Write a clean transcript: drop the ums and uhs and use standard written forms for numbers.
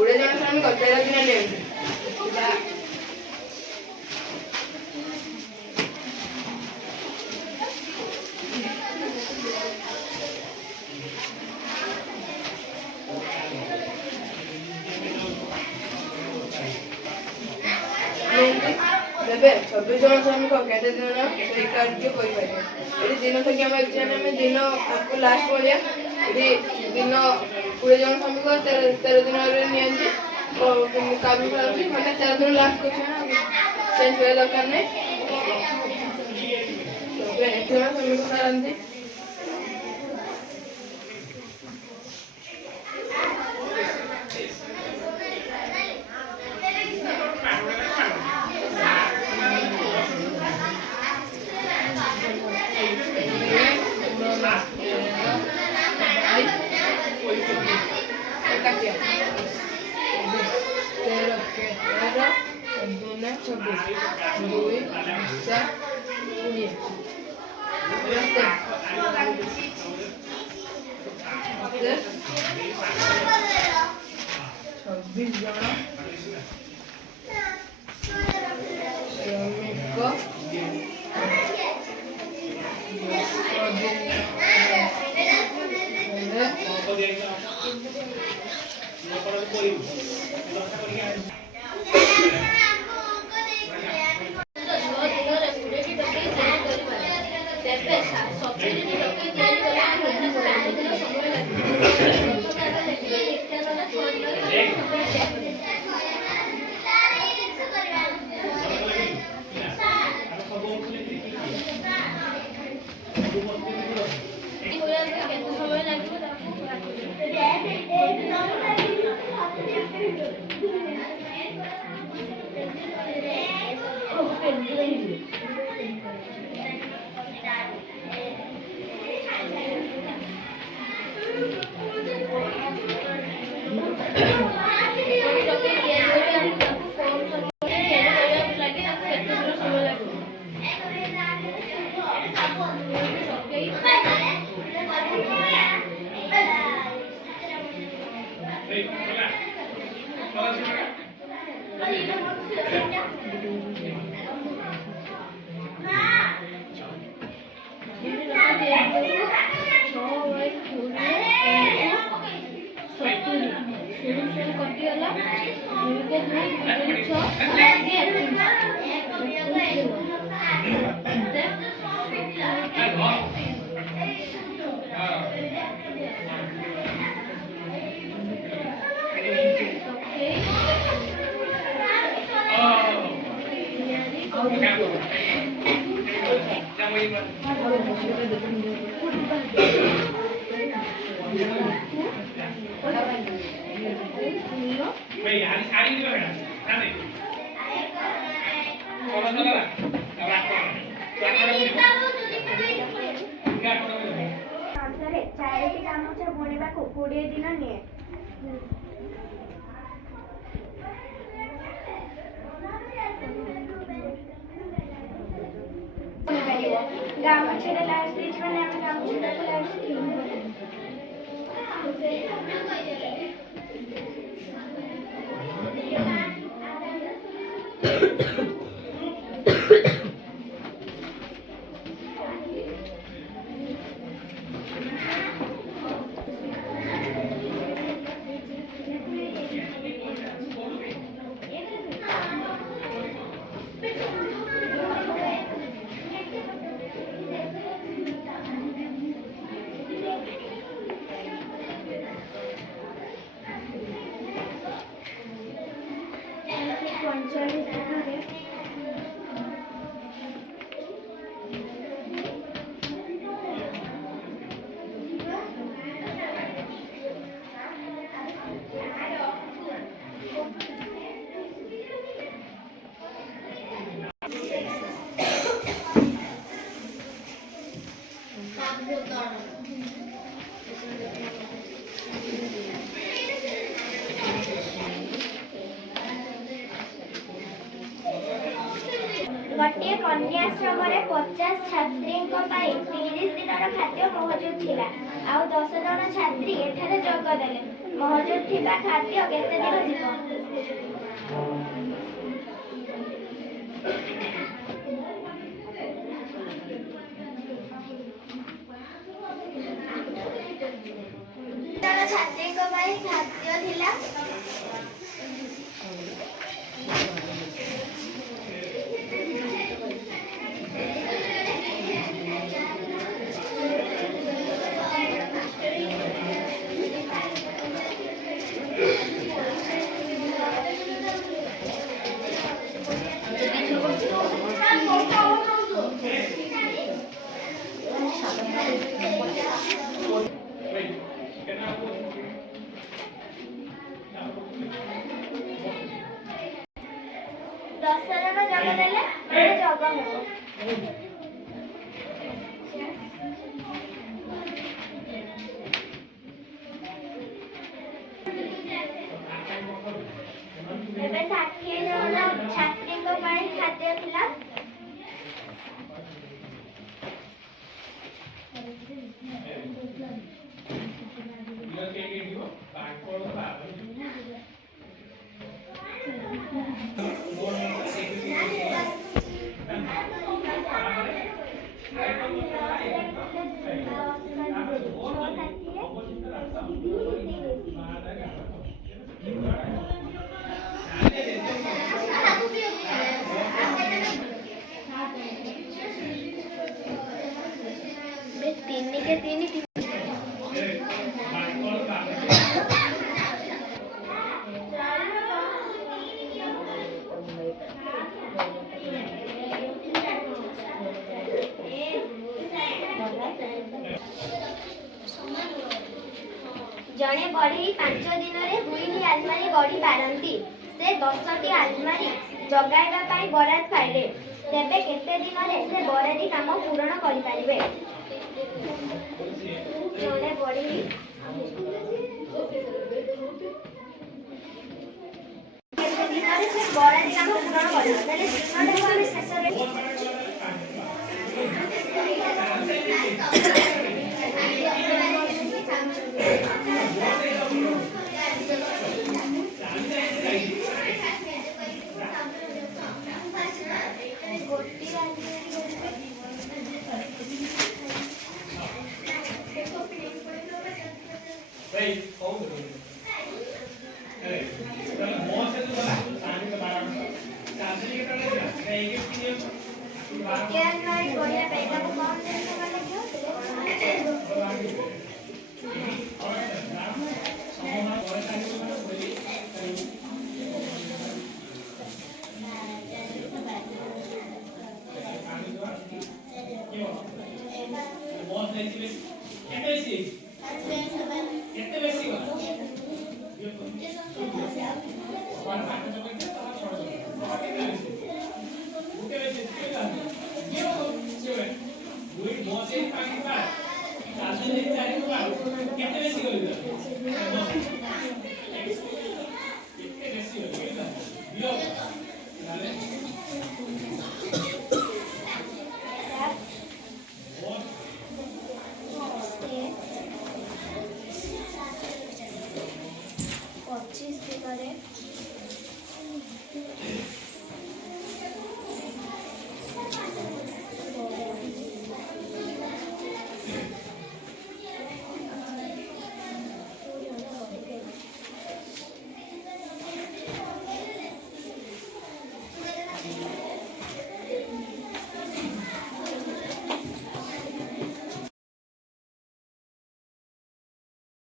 पूरे जन श्रमिक 13 दिन नियंती तेज 26 जन श्रमिक केते दिन से कार्य कर दिन थी आम एग्जाम में दिन आपको लास्ट पड़िया दिन 20 जन श्रमिक 13 दिन नियंती काबू मैंने 13 दिन लास्ट क्वेश्चन चेंज हुआ दरकार नहीं श्रमिक सारंती गोटे कन्याश्रम 50 छात्री 30 दिन खाद्य मौजूद थिला आउ 10 जन छात्री एठारे जोग देले ମହଜୁଦ ଥିବା ଖାଦ୍ୟ କେତେ ଦିନ ଯିବ? ଜଣ ଛାତ୍ରୀଙ୍କ ପାଇଁ ଖାଦ୍ୟ ଥିଲା। ଦଶଜଣ ଯୋଗ ଦେଲେ ଗୋଟେ ଯୋଗ ହେବ। ଏବେ 60 ଜଣ ଛାତ୍ରୀଙ୍କ ପାଇଁ ଖାଦ୍ୟ ଥିଲା। ତିନି के तीन जड़े बढ़ई 5 दिन में 2 आलमारी गढ़ी पारती। से 10टी आलमारी जगाइबा पाई बराद पाइले तेबे केते दिन में से बरादी काम पूर्ण करि पारिबे? जड़े बढ़ई केते दिन में से बरादी काम पूर्ण करिबे ताले दिनटे हम शेष